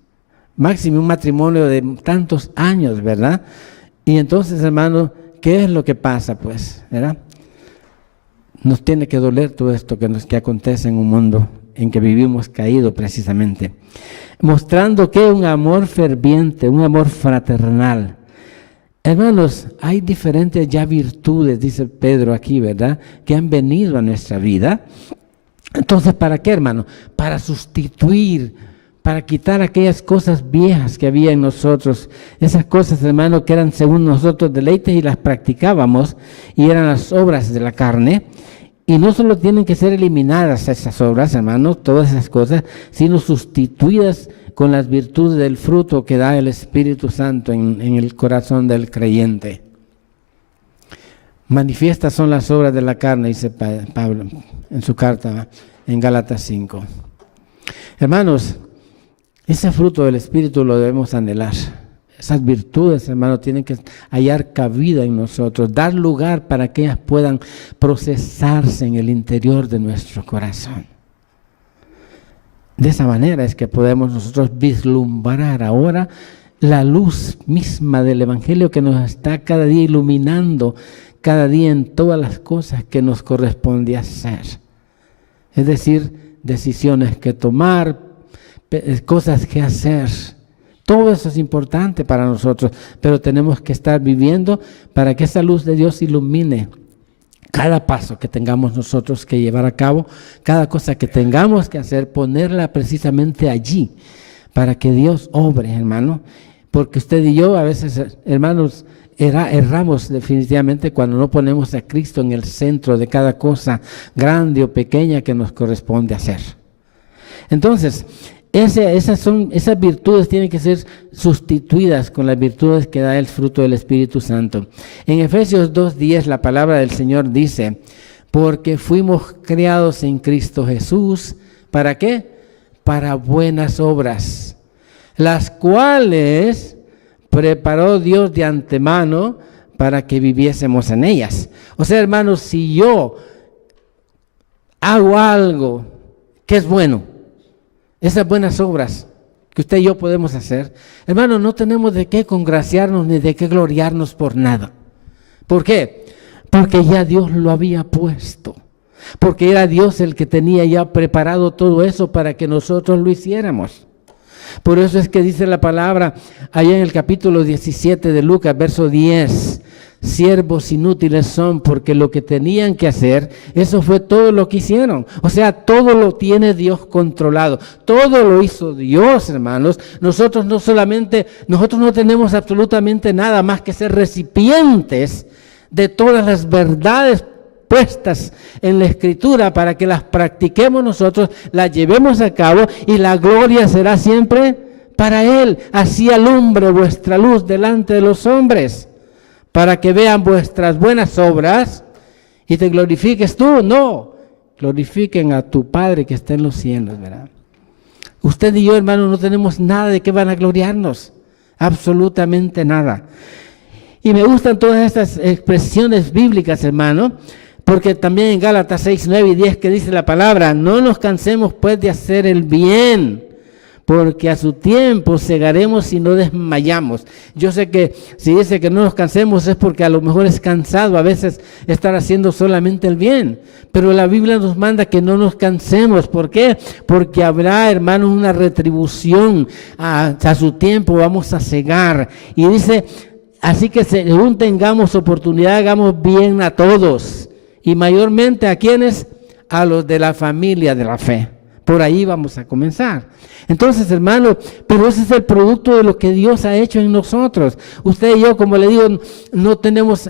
Máximo un matrimonio de tantos años, ¿verdad? Y entonces, hermano, ¿qué es lo que pasa, pues? ¿Verdad? Nos tiene que doler todo esto que acontece en un mundo en que vivimos caído precisamente. Mostrando que un amor ferviente, un amor fraternal. Hermanos, hay diferentes ya virtudes, dice Pedro aquí, ¿verdad?, que han venido a nuestra vida. Entonces, ¿para qué, hermano? Para sustituir, para quitar aquellas cosas viejas que había en nosotros. Esas cosas, hermano, que eran según nosotros deleites y las practicábamos, y eran las obras de la carne. Y no solo tienen que ser eliminadas esas obras, hermanos, todas esas cosas, sino sustituidas con las virtudes del fruto que da el Espíritu Santo en el corazón del creyente. Manifiestas son las obras de la carne, dice Pablo en su carta en Gálatas 5. Hermanos, ese fruto del Espíritu lo debemos anhelar. Esas virtudes, hermanos, tienen que hallar cabida en nosotros, dar lugar para que ellas puedan procesarse en el interior de nuestro corazón. De esa manera es que podemos nosotros vislumbrar ahora la luz misma del Evangelio que nos está cada día iluminando, cada día en todas las cosas que nos corresponde hacer. Es decir, decisiones que tomar, cosas que hacer. Todo eso es importante para nosotros, pero tenemos que estar viviendo para que esa luz de Dios ilumine cada paso que tengamos nosotros que llevar a cabo, cada cosa que tengamos que hacer, ponerla precisamente allí, para que Dios obre, hermano. Porque usted y yo a veces, hermanos, erramos definitivamente cuando no ponemos a Cristo en el centro de cada cosa grande o pequeña que nos corresponde hacer. Entonces, esas virtudes tienen que ser sustituidas con las virtudes que da el fruto del Espíritu Santo. En Efesios 2:10 la palabra del Señor dice, porque fuimos creados en Cristo Jesús, ¿para qué? Para buenas obras, las cuales preparó Dios de antemano para que viviésemos en ellas. O sea, hermanos, si yo hago algo que es bueno, esas buenas obras que usted y yo podemos hacer, hermano, no tenemos de qué congraciarnos ni de qué gloriarnos por nada. ¿Por qué? Porque ya Dios lo había puesto. Porque era Dios el que tenía ya preparado todo eso para que nosotros lo hiciéramos. Por eso es que dice la palabra allá en el capítulo 17 de Lucas, verso 10, siervos inútiles son porque lo que tenían que hacer, eso fue todo lo que hicieron. O sea, todo lo tiene Dios controlado. Todo lo hizo Dios, hermanos. Nosotros no tenemos absolutamente nada más que ser recipientes de todas las verdades puestas en la Escritura para que las practiquemos nosotros, las llevemos a cabo y la gloria será siempre para Él. Así alumbre vuestra luz delante de los hombres, para que vean vuestras buenas obras y te glorifiques tú. No, glorifiquen a tu Padre que está en los cielos, ¿verdad? Usted y yo, hermano, no tenemos nada de qué van a gloriarnos, absolutamente nada. Y me gustan todas estas expresiones bíblicas, hermano, porque también en Gálatas 6, 9 y 10 que dice la palabra, no nos cansemos pues de hacer el bien, porque a su tiempo segaremos y no desmayamos. Yo sé que si dice que no nos cansemos es porque a lo mejor es cansado a veces estar haciendo solamente el bien, pero la Biblia nos manda que no nos cansemos. ¿Por qué? Porque habrá, hermanos, una retribución, a su tiempo vamos a segar. Y dice, así que según tengamos oportunidad, hagamos bien a todos. Y mayormente a quienes, a los de la familia de la fe. Por ahí vamos a comenzar. Entonces, hermano, pero ese es el producto de lo que Dios ha hecho en nosotros. Usted y yo, como le digo, no tenemos,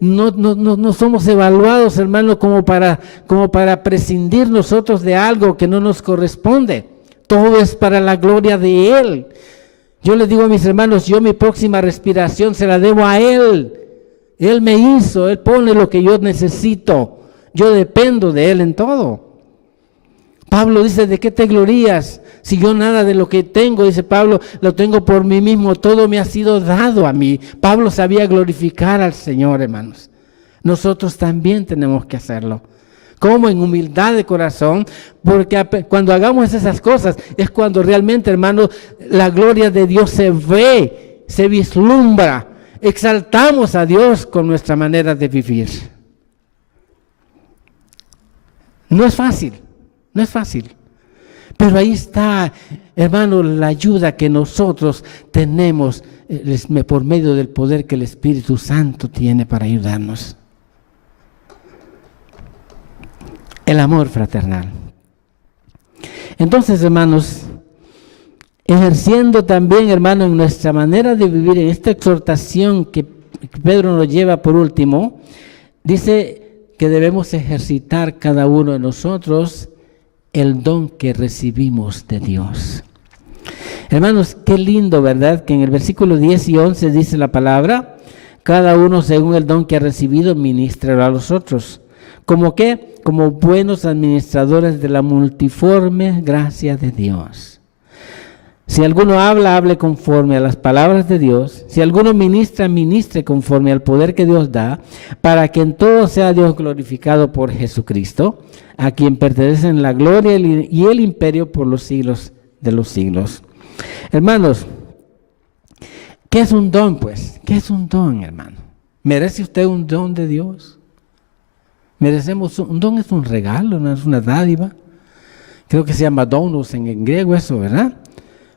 no somos evaluados, hermano, como para prescindir nosotros de algo que no nos corresponde. Todo es para la gloria de Él. Yo les digo a mis hermanos, yo mi próxima respiración se la debo a Él. Él me hizo, Él pone lo que yo necesito. Yo dependo de Él en todo. Pablo dice, ¿de qué te glorías? Si yo nada de lo que tengo, dice Pablo, lo tengo por mí mismo. Todo me ha sido dado a mí. Pablo sabía glorificar al Señor, hermanos. Nosotros también tenemos que hacerlo. ¿Cómo? En humildad de corazón, porque cuando hagamos esas cosas es cuando realmente, hermanos, la gloria de Dios se ve, se vislumbra. Exaltamos a Dios con nuestra manera de vivir. No es fácil, no es fácil. Pero ahí está, hermano, la ayuda que nosotros tenemos por medio del poder que el Espíritu Santo tiene para ayudarnos. El amor fraternal. Entonces, hermanos, ejerciendo también, hermano, en nuestra manera de vivir, en esta exhortación que Pedro nos lleva por último, dice que debemos ejercitar cada uno de nosotros el don que recibimos de Dios. Hermanos, qué lindo, ¿verdad? Que en el versículo 10 y 11 dice la palabra, cada uno según el don que ha recibido, ministra a los otros. ¿Cómo qué? Como buenos administradores de la multiforme gracia de Dios. Si alguno habla, hable conforme a las palabras de Dios. Si alguno ministra, ministre conforme al poder que Dios da, para que en todo sea Dios glorificado por Jesucristo, a quien pertenecen la gloria y el imperio por los siglos de los siglos. Hermanos, ¿qué es un don, pues? ¿Qué es un don, hermano? ¿Merece usted un don de Dios? Merecemos un don, es un regalo, no es una dádiva. Creo que se llama donos en griego eso, ¿verdad?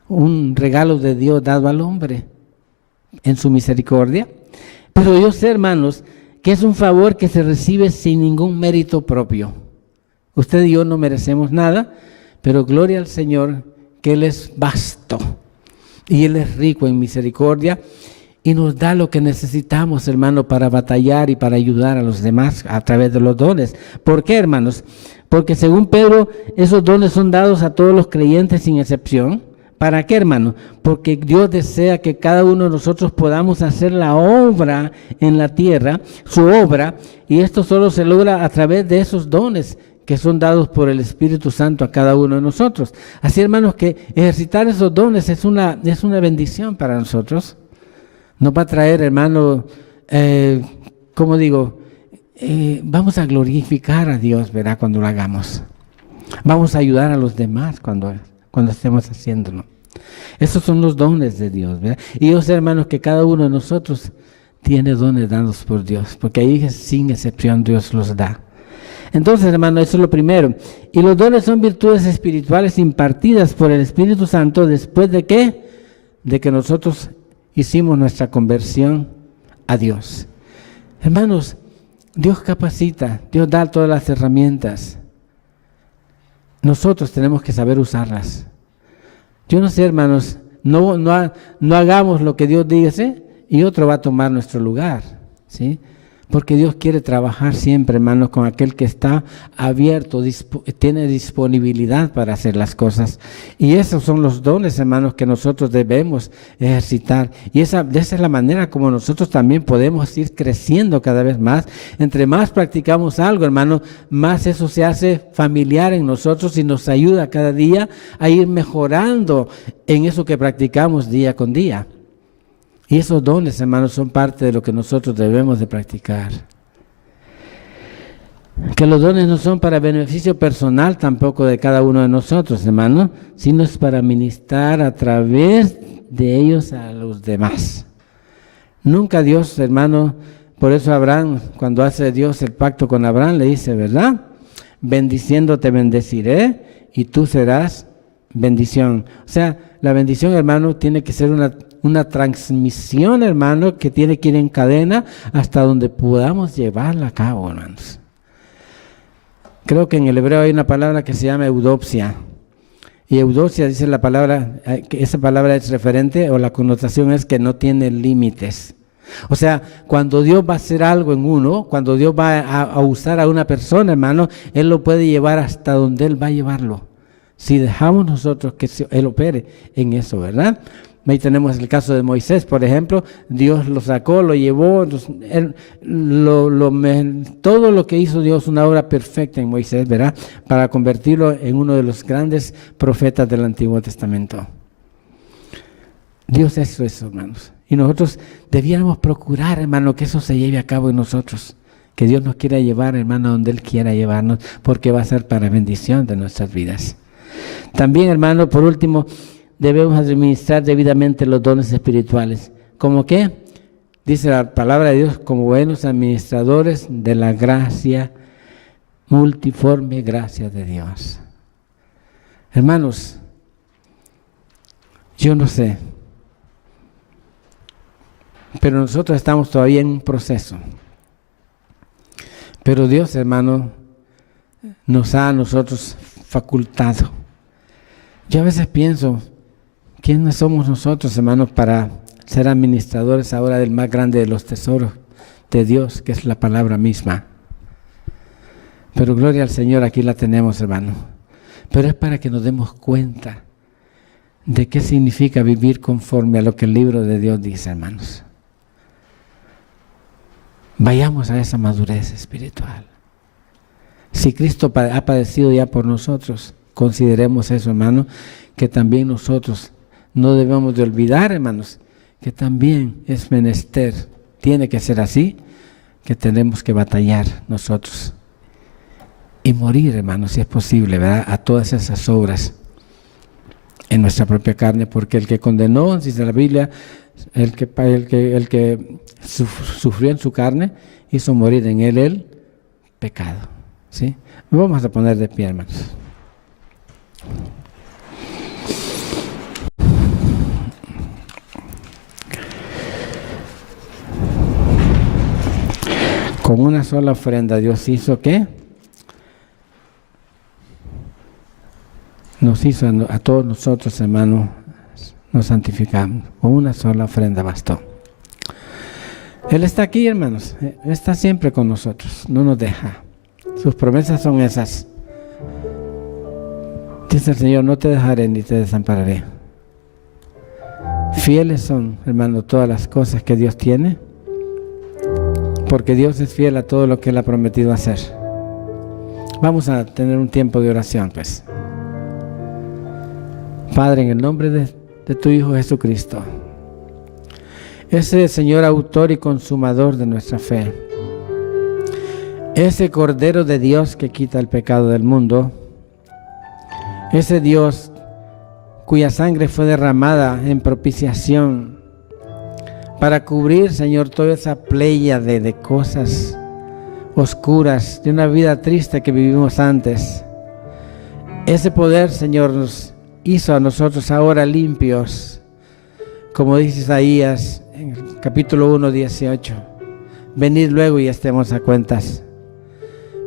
Un regalo de Dios dado al hombre en su misericordia. Pero yo sé, hermanos, que es un favor que se recibe sin ningún mérito propio. Usted y yo no merecemos nada, pero gloria al Señor que Él es vasto y Él es rico en misericordia y nos da lo que necesitamos, hermano, para batallar y para ayudar a los demás a través de los dones. ¿Por qué, hermanos? Porque según Pedro, esos dones son dados a todos los creyentes sin excepción. ¿Para qué, hermano? Porque Dios desea que cada uno de nosotros podamos hacer la obra en la tierra, su obra, y esto solo se logra a través de esos dones que son dados por el Espíritu Santo a cada uno de nosotros. Así, hermanos, que ejercitar esos dones es una bendición para nosotros. Nos va a traer, hermano, como digo, vamos a glorificar a Dios, ¿verdad? Cuando lo hagamos. Vamos a ayudar a los demás cuando estemos haciéndolo. Esos son los dones de Dios, ¿verdad? Y yo sé, hermanos, que cada uno de nosotros tiene dones dados por Dios, porque ahí sin excepción Dios los da. Entonces, hermano, eso es lo primero. Y los dones son virtudes espirituales impartidas por el Espíritu Santo después de ¿qué? De que nosotros hicimos nuestra conversión a Dios. Hermanos, Dios capacita, Dios da todas las herramientas. Nosotros tenemos que saber usarlas. Yo no sé, hermanos, no hagamos lo que Dios dice y otro va a tomar nuestro lugar, ¿sí? Porque Dios quiere trabajar siempre, hermanos, con aquel que está abierto, tiene disponibilidad para hacer las cosas. Y esos son los dones, hermanos, que nosotros debemos ejercitar. Y esa es la manera como nosotros también podemos ir creciendo cada vez más. Entre más practicamos algo, hermano, más eso se hace familiar en nosotros y nos ayuda cada día a ir mejorando en eso que practicamos día con día. Y esos dones, hermanos, son parte de lo que nosotros debemos de practicar. Que los dones no son para beneficio personal tampoco de cada uno de nosotros, hermano, sino es para ministrar a través de ellos a los demás. Nunca Dios, hermano, por eso Abraham, cuando hace Dios el pacto con Abraham, le dice, ¿verdad? Bendiciendo te bendeciré y tú serás bendición. O sea, la bendición, hermano, tiene que ser una transmisión, hermano, que tiene que ir en cadena hasta donde podamos llevarla a cabo, hermanos. Creo que en el hebreo hay una palabra que se llama eudoxia. Y eudoxia dice la palabra, que esa palabra es referente o la connotación es que no tiene límites. O sea, cuando Dios va a hacer algo en uno, cuando Dios va a usar a una persona, hermano, Él lo puede llevar hasta donde Él va a llevarlo. Si dejamos nosotros que Él opere en eso, ¿verdad? Ahí tenemos el caso de Moisés, por ejemplo. Dios lo sacó, lo llevó, todo lo que hizo Dios, una obra perfecta en Moisés, ¿verdad? Para convertirlo en uno de los grandes profetas del Antiguo Testamento. Dios hizo eso, hermanos. Y nosotros debiéramos procurar, hermano, que eso se lleve a cabo en nosotros. Que Dios nos quiera llevar, hermano, donde Él quiera llevarnos, porque va a ser para bendición de nuestras vidas. También, hermano, por último, debemos administrar debidamente los dones espirituales. ¿Cómo qué? Dice la palabra de Dios, como buenos administradores de la gracia, multiforme gracia de Dios. Hermanos, yo no sé, pero nosotros estamos todavía en un proceso. Pero Dios, hermano, nos ha a nosotros facultado. Yo a veces pienso, ¿quiénes somos nosotros, hermanos, para ser administradores ahora del más grande de los tesoros de Dios, que es la palabra misma? Pero gloria al Señor, aquí la tenemos, hermano. Pero es para que nos demos cuenta de qué significa vivir conforme a lo que el libro de Dios dice, hermanos. Vayamos a esa madurez espiritual. Si Cristo ha padecido ya por nosotros, consideremos eso, hermano, que también nosotros no debemos de olvidar, hermanos, que también es menester, tiene que ser así, que tenemos que batallar nosotros y morir, hermanos, si es posible, ¿verdad?, a todas esas obras en nuestra propia carne, porque el que condenó, dice la Biblia, el que sufrió en su carne, hizo morir en él el pecado, ¿sí? Vamos a poner de pie, hermanos. Con una sola ofrenda Dios hizo ¿qué? Nos hizo a todos nosotros, hermanos, nos santificamos. Con una sola ofrenda bastó. Él está aquí, hermanos. Él está siempre con nosotros. No nos deja. Sus promesas son esas. Dice el Señor, no te dejaré ni te desampararé. Fieles son, hermano, todas las cosas que Dios tiene, porque Dios es fiel a todo lo que Él ha prometido hacer. Vamos a tener un tiempo de oración, pues. Padre, en el nombre de tu Hijo Jesucristo, ese Señor autor y consumador de nuestra fe, ese Cordero de Dios que quita el pecado del mundo, ese Dios cuya sangre fue derramada en propiciación para cubrir, Señor, toda esa pléyade de cosas oscuras, de una vida triste que vivimos antes. Ese poder, Señor, nos hizo a nosotros ahora limpios, como dice Isaías en el capítulo 1, 18. Venid luego y estemos a cuentas.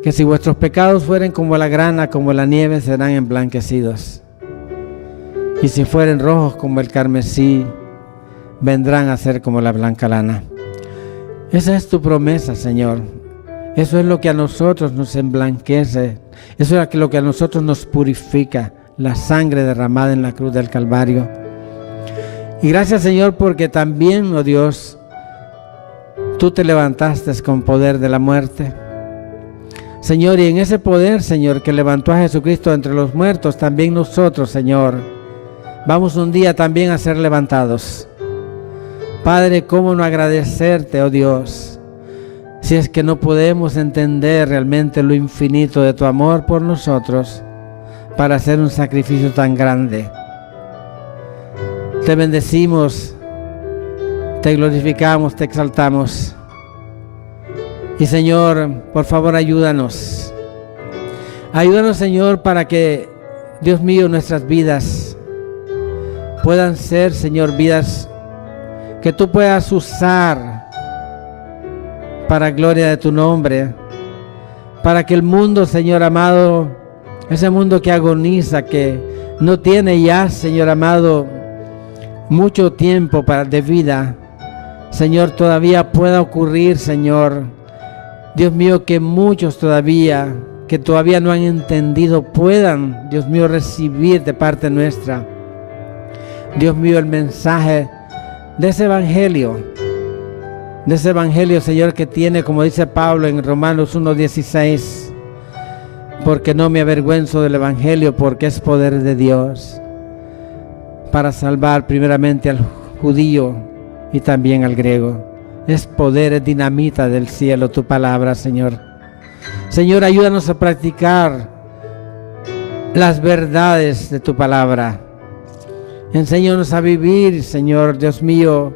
Que si vuestros pecados fueren como la grana, como la nieve, serán emblanquecidos. Y si fueren rojos como el carmesí, vendrán a ser como la blanca lana. Esa es tu promesa, Señor. Eso es lo que a nosotros nos emblanquece. Eso es lo que a nosotros nos purifica, la sangre derramada en la cruz del Calvario. Y gracias, Señor, porque también, oh Dios, tú te levantaste con poder de la muerte. Señor, y en ese poder, Señor, que levantó a Jesucristo entre los muertos, también nosotros, Señor, vamos un día también a ser levantados. Padre, ¿cómo no agradecerte, oh Dios, si es que no podemos entender realmente lo infinito de tu amor por nosotros para hacer un sacrificio tan grande? Te bendecimos, te glorificamos, te exaltamos. Y Señor, por favor, ayúdanos. Ayúdanos, Señor, para que, Dios mío, nuestras vidas puedan ser, Señor, vidas que tú puedas usar para gloria de tu nombre, para que el mundo, Señor amado, ese mundo que agoniza, que no tiene ya, Señor amado, mucho tiempo de vida, Señor, todavía pueda ocurrir, Señor, Dios mío, que muchos todavía, que todavía no han entendido, puedan, Dios mío, recibir de parte nuestra, Dios mío, el mensaje de ese evangelio, Señor, que tiene, como dice Pablo en Romanos 1:16, porque no me avergüenzo del evangelio, porque es poder de Dios para salvar primeramente al judío y también al griego. Es poder, es dinamita del cielo tu palabra, Señor. Señor, ayúdanos a practicar las verdades de tu palabra. Enséñanos a vivir, Señor, Dios mío,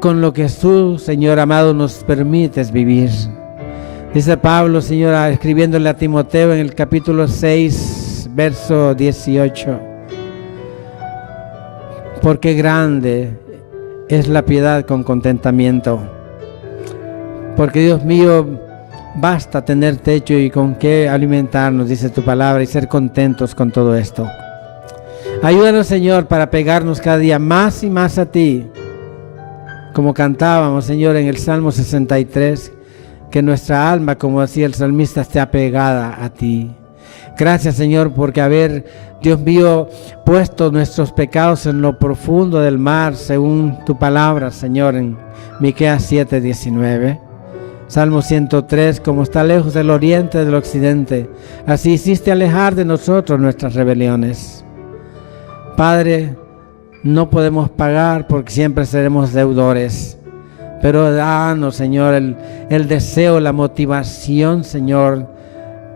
con lo que tú, Señor amado, nos permites vivir. Dice Pablo, Señor, escribiéndole a Timoteo en el capítulo 6, verso 18. Porque grande es la piedad con contentamiento. Porque, Dios mío, basta tener techo y con qué alimentarnos, dice tu palabra, y ser contentos con todo esto. Ayúdanos, Señor, para pegarnos cada día más y más a ti. Como cantábamos, Señor, en el Salmo 63, que nuestra alma, como decía el salmista, esté apegada a ti. Gracias, Señor, porque haber, Dios mío, puesto nuestros pecados en lo profundo del mar, según tu palabra, Señor, en Miqueas 7:19. Salmo 103, como está lejos del oriente del occidente, así hiciste alejar de nosotros nuestras rebeliones. Padre, no podemos pagar porque siempre seremos deudores, pero danos, Señor, el deseo, la motivación, Señor,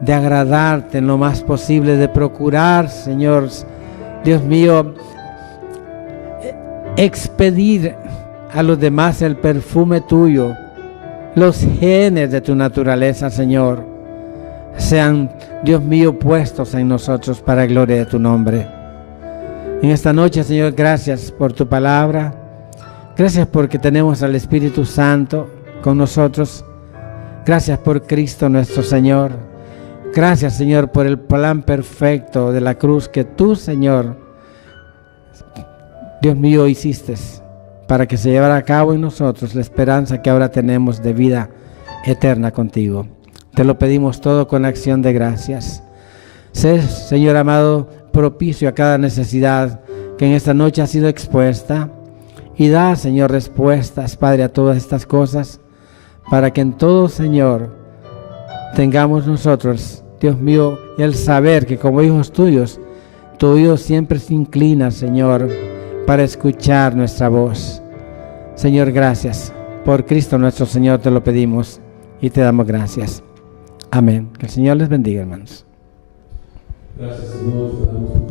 de agradarte en lo más posible, de procurar, Señor, Dios mío, expedir a los demás el perfume tuyo, los genes de tu naturaleza, Señor, sean, Dios mío, puestos en nosotros para gloria de tu nombre. En esta noche, Señor, gracias por tu palabra. Gracias porque tenemos al Espíritu Santo con nosotros. Gracias por Cristo nuestro Señor. Gracias, Señor, por el plan perfecto de la cruz que tú, Señor, Dios mío, hiciste para que se llevara a cabo en nosotros la esperanza que ahora tenemos de vida eterna contigo. Te lo pedimos todo con acción de gracias. Sé, Señor amado, propicio a cada necesidad que en esta noche ha sido expuesta y da, Señor, respuestas, Padre, a todas estas cosas, para que en todo, Señor, tengamos nosotros, Dios mío, el saber que como hijos tuyos, tu oído siempre se inclina, Señor, para escuchar nuestra voz. Señor, gracias. Por Cristo nuestro Señor te lo pedimos y te damos gracias. Amén. Que el Señor les bendiga, hermanos. Gracias, Señor.